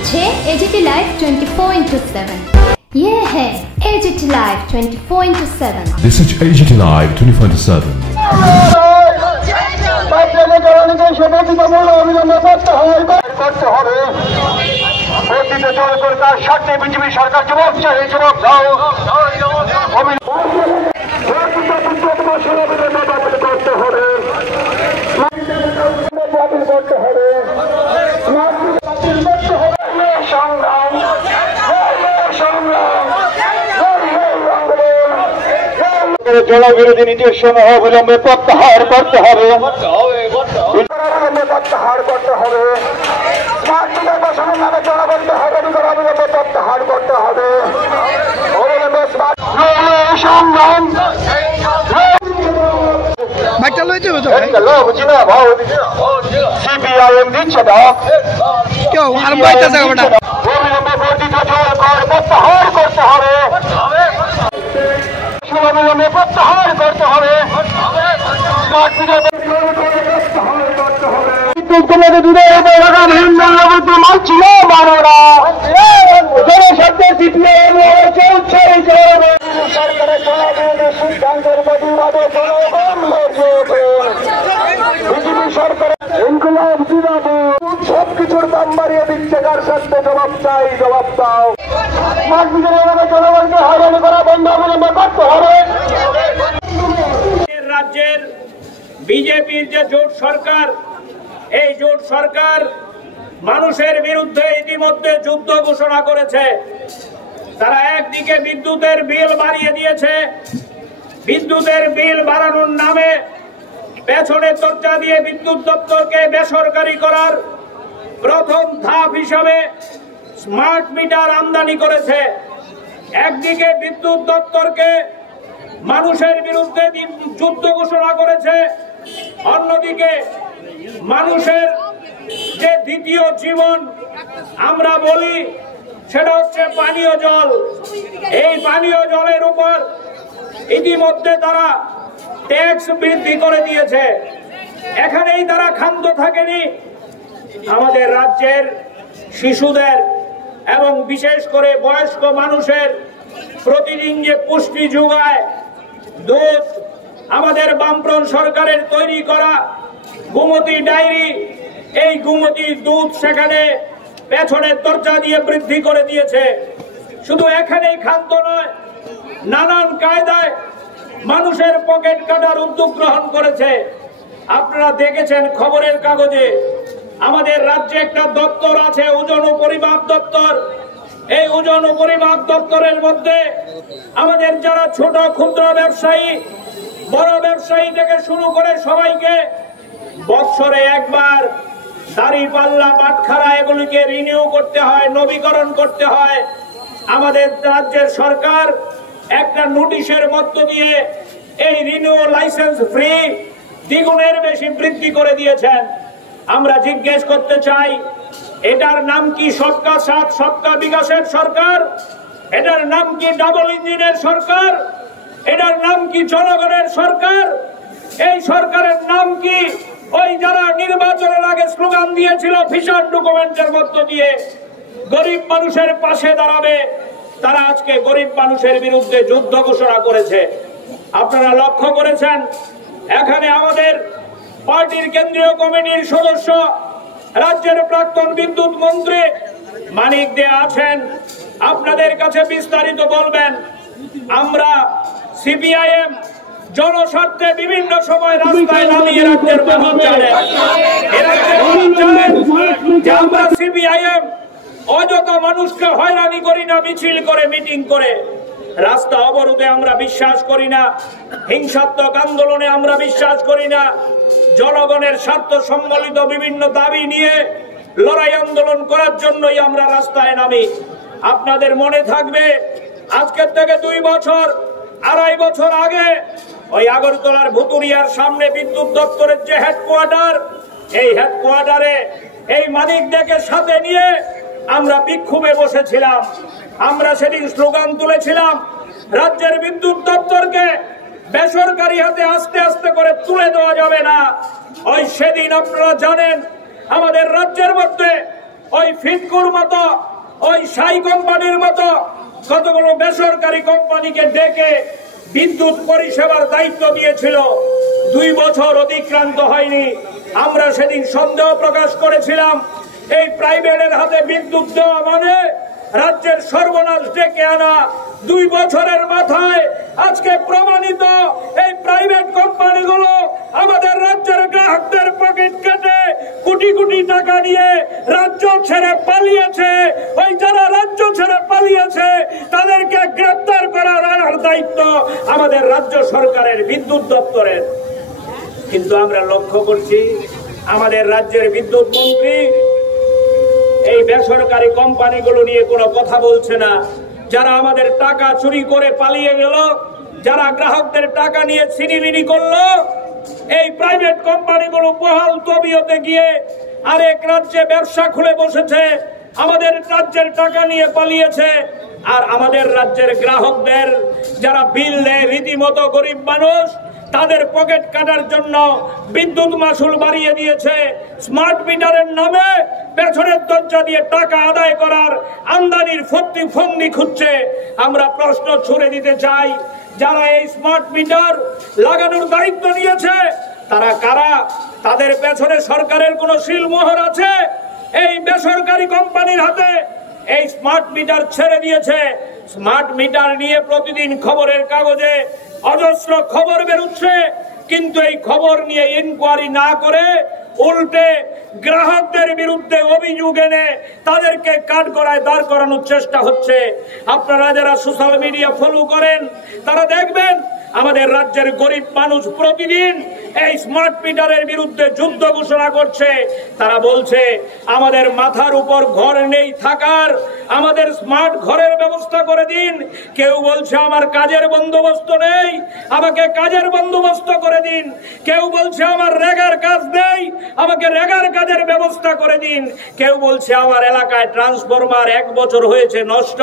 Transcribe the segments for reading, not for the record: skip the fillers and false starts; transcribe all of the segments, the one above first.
হচ্ছে AGT live 24/7। ये है AGT Live 24/7। This is AGT Live 24/7। সরকার জবাব চাই, জবাব দাও। করতে হবে, করতে হবে, সংগ্রাম জনবিরোধী নীতির সমূহ অবিলম্বে প্রত্যাহার করতে হবে, প্রত্যাহার করতে হবে। স্মার্ট মিটার বসানোর নামে জনবদ্ধ হবে, অবিলম্বে প্রত্যাহার করতে হবে। অবিলম্বে সংগ্রাম CPIM দিচ্ছে না, অবিলম্বে বর্ধিত জল কর প্রত্যাহার করতে হবে, অবিলম্বে প্রত্যাহার করতে হবে। স্মার্ট মিটার মানছিল মানরা জনস্বার্থে CPIM চলছে সরকারের সিদ্ধান্তের প্রতিবাদে বিজেপি সরকার ইনকলাব জিন্দাবাদ। সবকিছুর দাম বাড়িয়ে দিচ্ছে, কার স্বার্থে জবাব চাই, জবাব দাও। জনগণকে হয়রানি করা বন্ধ অবলম্বন করতে হবে। রাজ্যের বিজেপির যে জোট সরকার, এই জোট সরকার মানুষের বিরুদ্ধে ইতিমধ্যে যুদ্ধ ঘোষণা করেছে। তারা একদিকে বিদ্যুতের বিল বাড়িয়ে দিয়েছে, বিদ্যুতের বিল বাড়ানোর নামে পেছনে দরজা দিয়ে বিদ্যুৎ দপ্তরকে বেসরকারি করার প্রথম ধাপ হিসাবে স্মার্ট মিটার আমদানি করেছে। একদিকে বিদ্যুৎ দপ্তরকে মানুষের বিরুদ্ধে যুদ্ধ ঘোষণা করেছে, অন্যদিকে মানুষের যে দ্বিতীয় জীবন আমরা বলি সেটা হচ্ছে পানীয় জল। এই পানীয় জলের উপর ইতিমধ্যে তারা ট্যাক্স বৃদ্ধি করে দিয়েছে। এখানেই তারা ক্ষান্ত থাকেনি, আমাদের রাজ্যের শিশুদের এবং বিশেষ করে বয়স্ক মানুষের প্রতিদিন যে পুষ্টি যোগায় দুধ, আমাদের বামফ্রন্ট সরকারের তৈরি করা গোমতী ডায়েরি, এই গোমতী দুধ সেখানে পেছনের দরজা দিয়ে বৃদ্ধি করে দিয়েছে। শুধু এখানেই ক্ষান্ত নয়, নানান কায়দায় মানুষের পকেট কাটার উদ্যোগ গ্রহণ করেছে। আপনারা দেখেছেন খবরের কাগজে, আমাদের রাজ্যে একটা দপ্তর আছে ওজন ও পরিমাপ দপ্তর। এই ওজন ও পরিমাপ দপ্তরের মধ্যে আমাদের যারা ছোট ক্ষুদ্র ব্যবসায়ী, বড় ব্যবসায়ী থেকে শুরু করে সবাইকে বৎসরে একবার দাঁড়িপাল্লা, বাটখারা এগুলিকে রিনিউ করতে হয়, নবীকরণ করতে হয়। আমাদের রাজ্যের সরকার একটা নোটিশের মধ্য দিয়ে এই রিনিউ লাইসেন্স ফ্রি দ্বিগুণের বেশি বৃদ্ধি করে দিয়েছেন। আমরা জিজ্ঞেস করতে চাই, এটার নাম কি সবকা সাথ সবকা বিকাশের সরকার? এটার নাম কি ডাবল ইঞ্জিনের সরকার? এটার নাম কি জনগণের সরকার? এই সরকারের নাম কি ওই যারা নির্বাচনের আগে স্লোগান দিয়েছিল ভিশন ডকুমেন্টের মধ্য দিয়ে গরিব মানুষের পাশে দাঁড়াবে, তারা আজকে গরিব মানুষের বিরুদ্ধে যুদ্ধ ঘোষণা করেছে। আপনারা লক্ষ্য করেছেন, এখানে আমাদের পার্টির কেন্দ্রীয় কমিটির সদস্য, রাজ্যের প্রাক্তন বিদ্যুৎ মন্ত্রী মানিক দে আছেন, আপনাদের কাছে বিস্তারিত বলবেন। আমরা CPIM জনস্বার্থে বিভিন্ন সময় রাস্তায় নামিয়ে রাজ্যের মানুষ জানেন, যে আমরা CPIM অযথা মানুষকে হয়রানি করি না, মিছিল করে, মিটিং করে, রাস্তা অবরোধে আমরা বিশ্বাস করি না, হিংসাত্মক আন্দোলনে আমরা বিশ্বাস করি না। জনগণের স্বার্থ সম্বলিত বিভিন্ন দাবি নিয়ে লড়াই আন্দোলন করার জন্যই আমরা রাস্তায় নামি। আপনাদের মনে থাকবে, আজকের থেকে 2 বছর, 2.5 বছর আগে ওই আগরতলার ভুতুরিয়ার সামনে বিদ্যুৎ দপ্তরের যে হেডকোয়ার্টার, এই হেডকোয়ার্টারে এই মানিকদেরকে সাথে নিয়ে আমরা বিক্ষোভে বসেছিলাম। আমরা সেদিন স্লোগান তুলেছিলাম, রাজ্যের বিদ্যুৎ দপ্তরকে বেসরকারি হাতে আস্তে আস্তে করে তুলে দেওয়া যাবে না। ওই সেদিন আপনারা জানেন আমাদের রাজ্যের মধ্যে ওই ফিটকুর মতো, ওই সাই কোম্পানির মতো কতগুলো বেসরকারি কোম্পানিকে ডেকে বিদ্যুৎ পরিষেবার দায়িত্ব দিয়েছিল। 2 বছর অতিক্রান্ত হয়নি। আমরা সেদিন সন্দেহ প্রকাশ করেছিলাম এই প্রাইভেটের হাতে বিদ্যুৎ দেওয়া মানে রাজ্যের সর্বনাশ ডেকে আনা। 2 বছরের মাথায় আজকে প্রমাণিত এই প্রাইভেট কোম্পানিগুলো আমাদের রাজ্যের গ্রাহকদের পকেট কেটে কোটি কোটি টাকা নিয়ে রাজ্য ছেড়ে পালিয়েছে। ওই যারা রাজ্য ছেড়ে পালিয়েছে তাদেরকে গ্রেপ্তার করার দায়িত্ব আমাদের রাজ্য সরকারের বিদ্যুৎ দপ্তরের। কিন্তু আমরা লক্ষ্য করছি আমাদের রাজ্যের বিদ্যুৎ মন্ত্রী এই বেসরকারি কোম্পানিগুলো নিয়ে কোনো কথা বলছে না। যারা আমাদের টাকা চুরি করে পালিয়ে গেল, যারা গ্রাহকদের টাকা নিয়ে ছিনিমিনি করলো, এই প্রাইভেট কোম্পানিগুলো বহাল তবিয়তে গিয়ে আরেক রাজ্যে ব্যবসা খুলে বসেছে, আমাদের রাজ্যের টাকা নিয়ে পালিয়েছে। আর আমাদের রাজ্যের গ্রাহকদের যারা বিল দেয় রীতিমতো গরিব মানুষ, তাদের পকেট কাটার জন্য বিদ্যুৎ মাসুল বাড়িয়ে দিয়েছে। স্মার্ট মিটারের নামে পেছনের দরজা দিয়ে টাকা আদায় করার আমদানির ফন্দি খুঁজছে। আমরা প্রশ্ন ছুড়ে দিতে চাই, যারা এই স্মার্ট মিটার লাগানোর দায়িত্ব নিয়েছে তারা কারা? তাদের পেছনে সরকারের কোন শিলমোহর আছে? এই বেসরকারি কোম্পানির হাতে এই স্মার্ট মিটার ছেড়ে দিয়েছে। স্মার্ট মিটার নিয়ে প্রতিদিন খবরের কাগজে অজস্র খবর বেরোচ্ছে, কিন্তু এই খবর নিয়ে ইনকোয়ারি না করে উল্টে গ্রাহকদের বিরুদ্ধে অভিযোগ এনে তাদেরকে কাঠগড়ায় দাঁড় করানোর চেষ্টা হচ্ছে। আপনারা যারা সোশ্যাল মিডিয়া ফলো করেন তারা দেখবেন আমাদের রাজ্যের গরিব মানুষ প্রতিদিন এই স্মার্ট মিটারের বিরুদ্ধে যুদ্ধ ঘোষণা করছে। তারা বলছে আমাদের মাথার উপর ঘর নেই থাকার, আমাদের স্মার্ট ঘরের ব্যবস্থা করে দিন। কেউ বলছে আমার কাজের বন্দোবস্ত নেই, আমাকে কাজের বন্দোবস্ত করে দিন। কেউ বলছে আমার রেগার কাজ নেই, আমাকে রেগার কাজের ব্যবস্থা করে দিন। কেউ বলছে আমার এলাকায় ট্রান্সফরমার 1 বছর হয়েছে নষ্ট,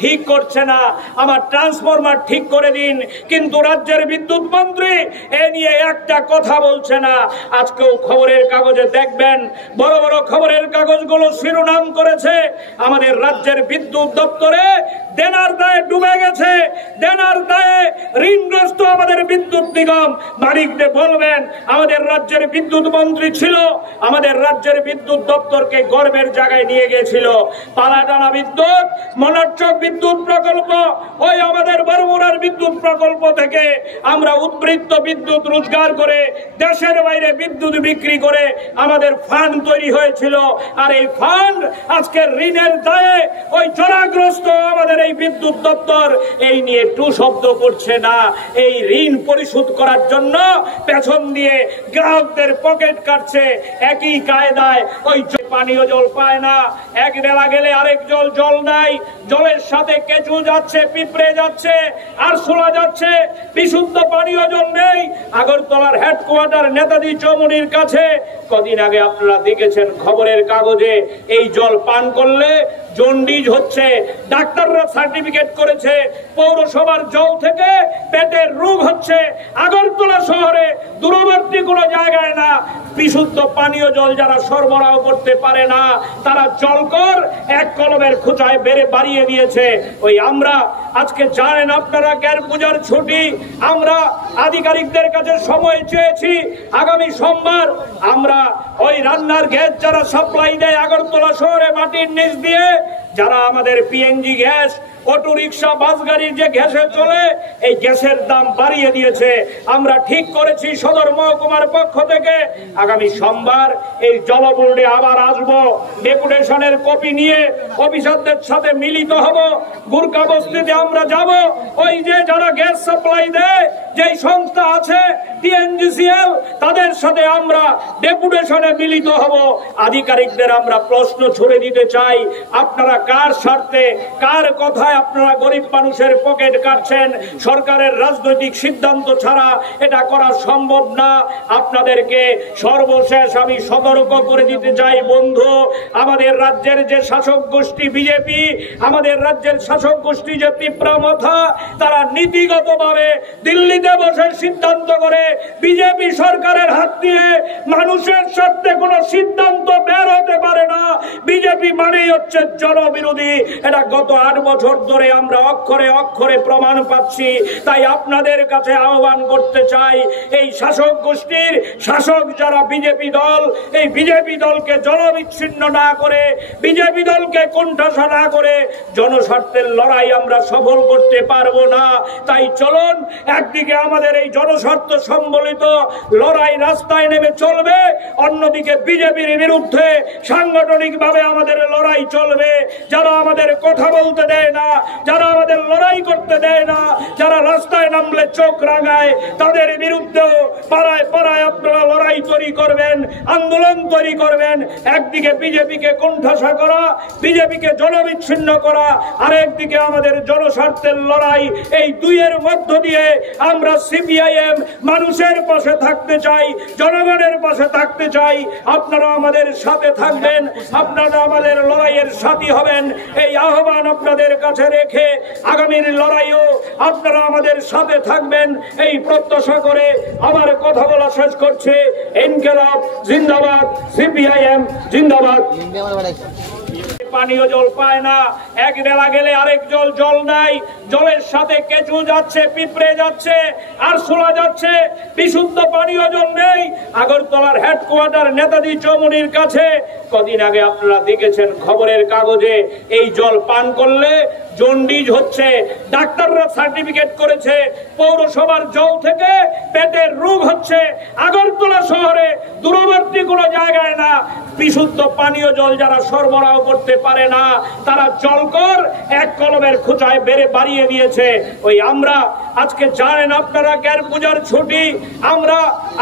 ঠিক করছে না, আমার ট্রান্সফরমার ঠিক করে দিন। কিন্তু রাজ্যের বিদ্যুৎ মন্ত্রী এ নিয়ে একটা কথা বলছে না। আজকেও খবরের কাগজে দেখবেন, বড় বড় খবরের কাগজগুলো শিরোনাম করেছে আমাদের রাজ্যের বিদ্যুৎ দপ্তরে দেনার দায়ে ডুবে গেছে, দেনার দায়ে ঋণগ্রস্ত আমাদের বিদ্যুৎ নিগম। মালিকদের বলবেন আমাদের রাজ্যের বিদ্যুৎ মন্ত্রী ছিল, আমাদের রাজ্যের বিদ্যুৎ দপ্তরকে গর্বের জায়গায় নিয়ে গিয়েছিল। পালাটানা বিদ্যুৎ, মনোরচক বিদ্যুৎ প্রকল্প, ওই আমাদের বরমুরার বিদ্যুৎ প্রকল্প থেকে আমরা উদ্বৃত্ত বিদ্যুৎ রোজগার করে দেশের বাইরে বিদ্যুৎ বিক্রি করে আমাদের ফান্ড তৈরি হয়েছিল। আর এই ফান্ড আজকে ঋণের দায়ে ওই জরাগ্রস্ত আমাদের এই বিদ্যুৎ দপ্তর এই নিয়ে টু শব্দ করছে না। এই ঋণ পরিশোধ করার জন্য পেছন দিয়ে গ্রাহকদের পকেট কাটছে। একই কায়দায় ওই পানীয় জল পায় না, এক বেলা গেলে আরেক জল নাই, জলের সাথে কেঁচু যাচ্ছে, পিঁপড়ে যাচ্ছে, আরশোলা যাচ্ছে, বিশুদ্ধ পানীয় জল নেই। আগরতলার হেডকোয়ার্টার নেতাজি চৌমুহনীর কাছে কদিন আগে আপনারা দেখেছেন খবরের কাগজে, এই জল পান করলে জন্ডিস হচ্ছে। ডাক্তাররা সার্টিফিকেট করেছে পৌরসভার জল থেকে পেটের রোগ হচ্ছে। আগরতলা শহরে দূরবর্তী কোনো জায়গায় না, বিশুদ্ধ পানীয় জল যারা সরবরাহ করতে পারে না তারা জলকর এক কলমের খোঁচায় বাড়িয়ে দিয়েছে। ওই আমরা আজকে জানেন আপনারা গ্যার পূজার ছুটি, আমরা আধিকারিকদের কাছে সময় চেয়েছি। আগামী সোমবার আমরা ওই রান্নার গ্যাস যারা সাপ্লাই দেয় আগরতলা শহরে মাটির নিচ দিয়ে, যারা আমাদের পিএনজি গ্যাস, অটো রিক্সা, বাস গাড়ির যে গ্যাসে চলে, এই গ্যাসের দাম বাড়িয়ে দিয়েছে। আমরা ঠিক করেছি সদর মহকুমার পক্ষ থেকে আগামী সোমবার এই জল বোর্ডে আবার আসবো, ডেপুটেশনের কপি নিয়ে অফিসারদের সাথে মিলিত হব। গুরকা বস্তিতে আমরা যাব, ওই যে যারা গ্যাস সাপ্লাই দেয় যেই সংস্থা আছে টিএনজিসিএল, তাদের সাথে আমরা ডেপুটেশনে মিলিত হব। আধিকারিকদের আমরা প্রশ্ন ছুড়ে দিতে চাই, আপনারা কার স্বার্থে, কার কথায় আপনারা গরিব মানুষের পকেট কাটছেন। সরকারের রাজনৈতিক সিদ্ধান্ত ছাড়া এটা করা সম্ভব না। আপনাদেরকে সর্বশেষ আমি সতর্ক করে দিতে চাই বন্ধু, আমাদের রাজ্যের যে শাসক গোষ্ঠী বিজেপি, আমাদের রাজ্যের শাসক গোষ্ঠী যে তীব্রমাথা, তারা নীতিগতভাবে দিল্লিতে বসে সিদ্ধান্ত করে বিজেপি সরকারের হাত দিয়ে মানুষের স্বার্থে কোনো সিদ্ধান্ত বের হতে পারে না। বিজেপি মানেই হচ্ছে জনবিরোধী। এটা গত 8 বছর ধরে আমরা অক্ষরে অক্ষরে প্রমাণ পাচ্ছি। তাই আপনাদের কাছে আহ্বান করতে চাই, এই শাসক গোষ্ঠীর শাসক যারা বিজেপি দল, এই বিজেপি দলকে জনবিচ্ছিন্ন না করে, বিজেপি দলকে কোণঠাসা না করে জনস্বার্থের লড়াই আমরা সফল করতে পারবো না। তাই চলুন, একদিকে আমাদের এই জনস্বার্থ সম্বলিত লড়াই রাস্তায় নেমে চলবে, অন্যদিকে বিজেপির বিরুদ্ধে সাংগঠনিকভাবে আমাদের লড়াই চলবে। যারা আমাদের কথা বলতে দেয় না, যারা আমাদের লড়াই করতে দেয় না, যারা রাস্তায় নামলে চোখ রাঙায়, তাদের বিরুদ্ধেও পাড়ায় পাড়ায় আপনারা লড়াই তৈরি করবেন, আন্দোলন তৈরি করবেন। একদিকে বিজেপিকে কোণঠাসা করা, বিজেপিকে জনবিচ্ছিন্ন করা, আরেকদিকে আমাদের জনস্বার্থের লড়াই। এই দুইয়ের মধ্য দিয়ে আমরা সিপিআইএম মানুষের পাশে থাকতে চাই, জনগণের পাশে থাকতে চাই। আপনারা আমাদের সাথে থাকবেন, আপনারা আমাদের লড়াইয়ের সাথী হবেন, এই আহ্বান আপনাদের কাছে রেখে আগামীর লড়াইও আপনারা আমাদের সাথে থাকবেন এই প্রত্যাশা করে আমার কথা বলা শেষ করছে। ইনকিলাব জিন্দাবাদ, সিপিআইএম জিন্দাবাদ। পানীয় জল পায় না, এক বেলা গেলে আরেক জল নাই, জলের সাথে কেঁচু যাচ্ছে, পিঁপড়ে যাচ্ছে, আরশোলা যাচ্ছে, বিশুদ্ধ পানীয় জল নেই। আগরতলার হেডকোয়ার্টার নেতাজি চৌমুহনীর কাছে কদিন আগে আপনারা দেখেছেন খবরের কাগজে, এই জল পান করলে জন্ডিস হচ্ছে। ডাক্তাররা সার্টিফিকেট করেছে পৌরসভার জল থেকে পেটের রোগ হচ্ছে। আগরতলা শহরে দূরবর্তী কোনো জায়গায় না, বিশুদ্ধ পানীয় জল যারা সরবরাহ করতে পারে না, তারা জলকর এক কলমের খোঁচায় বাড়িয়ে দিয়েছে। ওই আমরা আজকে জানেন আপনারা গ্যার পূজার ছুটি, আমরা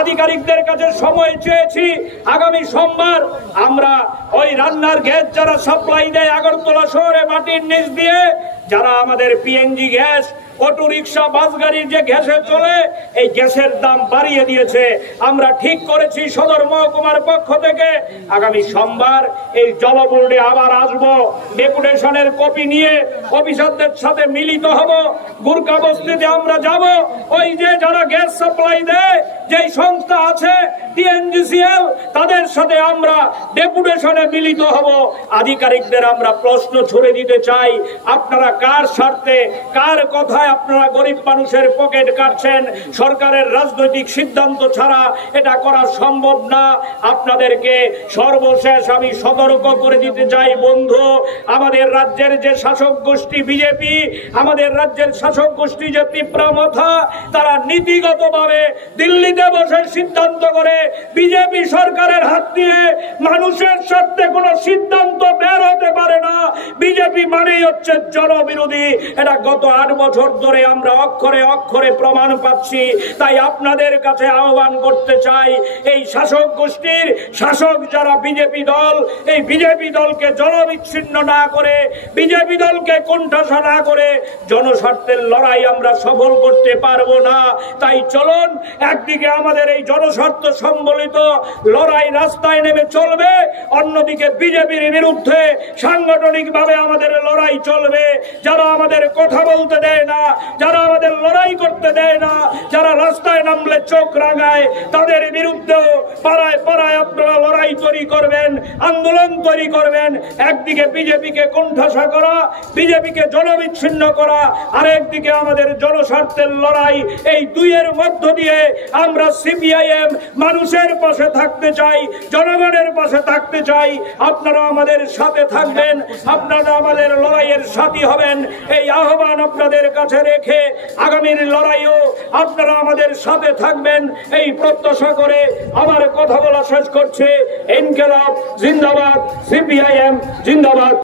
আধিকারিকদের কাছে সময় চেয়েছি। আগামী সোমবার আমরা ওই রান্নার গ্যাস যারা সাপ্লাই দেয় আগরতলা শহরে মাটির নিচ দিয়ে, যারা আমাদের পিএনজি গ্যাস, অটো রিক্সা, বাস গাড়ির যে গ্যাসে চলে, এই গ্যাসের দাম বাড়িয়ে দিয়েছে। আমরা ঠিক করেছি সদর মহকুমার পক্ষ থেকে আগামী সোমবার এই জল বোর্ডে আবার আসবো, ডেপুটেশনের কপি নিয়ে অফিসারদের সাথে মিলিত হব। গুরকা বস্তিতে আমরা যাব, ওই যে যারা গ্যাস সাপ্লাই দেয় যেই সংস্থা আছে টিএনজিসিএল, তাদের সাথে আমরা ডেপুটেশনে মিলিত হব। আধিকারিকদের আমরা প্রশ্ন ছুড়ে দিতে চাই, আপনারা কার স্বার্থে, কার কথায় আপনারা গরিব মানুষের পকেট কাটছেন? সরকারের রাজনৈতিক সিদ্ধান্ত ছাড়া এটা করা সম্ভব না। আপনাদেরকে সর্বশেষ আমি সতর্ক করে দিতে চাই বন্ধু, আমাদের রাজ্যের যে শাসক গোষ্ঠী বিজেপি, আমাদের রাজ্যের শাসক গোষ্ঠী যে তীব্রমাথা, তারা নীতিগতভাবে দিল্লিতে বসে সিদ্ধান্ত করে বিজেপি সরকারের হাত দিয়ে মানুষের স্বার্থে কোনো সিদ্ধান্ত বের হতে পারে না। বিজেপি মানেই হচ্ছে জনবিরোধী। এটা গত 8 বছর ধরে আমরা অক্ষরে অক্ষরে প্রমাণ পাচ্ছি। তাই আপনাদের কাছে আহ্বান করতে চাই, এই শাসক গোষ্ঠীর শাসক যারা বিজেপি দল, এই বিজেপি দলকে জনবিচ্ছিন্ন না করে, বিজেপি দলকে কোণঠাসা না করে জনস্বার্থের লড়াই আমরা সফল করতে পারবো না। তাই চলুন, একদিকে আমাদের এই জনস্বার্থ সম্বলিত লড়াই রাস্তায় নেমে চলবে, অন্যদিকে বিজেপির বিরুদ্ধে সাংগঠনিকভাবে আমাদের লড়াই চলবে। যারা আমাদের কথা বলতে দেয় না, যারা আমাদের লড়াই করতে দেয় না, যারা রাস্তায় নামলে চোখ রাঙায়, তাদের বিরুদ্ধেও পাড়ায় পাড়ায় আপনারা লড়াই তৈরি করবেন, আন্দোলন তৈরি করবেন। একদিকে বিজেপিকে কোণঠাসা করা, বিজেপিকে জনবিচ্ছিন্ন করা, আরেকদিকে আমাদের জনস্বার্থের লড়াই। এই দুইয়ের মধ্য দিয়ে আমরা সিপিআইএম মানুষের পাশে থাকতে চাই, জনগণের পাশে থাকতে চাই। আপনারা আমাদের সাথে থাকবেন, আপনারা আমাদের লড়াইয়ের সাথী হবেন, এই আহ্বান আপনাদের কাছে রেখে আগামীর লড়াইও আপনারা আমাদের সাথে থাকবেন এই প্রত্যাশা করে আমার কথা বলা শেষ করছে। ইনকিলাব জিন্দাবাদ, সিপিআইএম জিন্দাবাদ।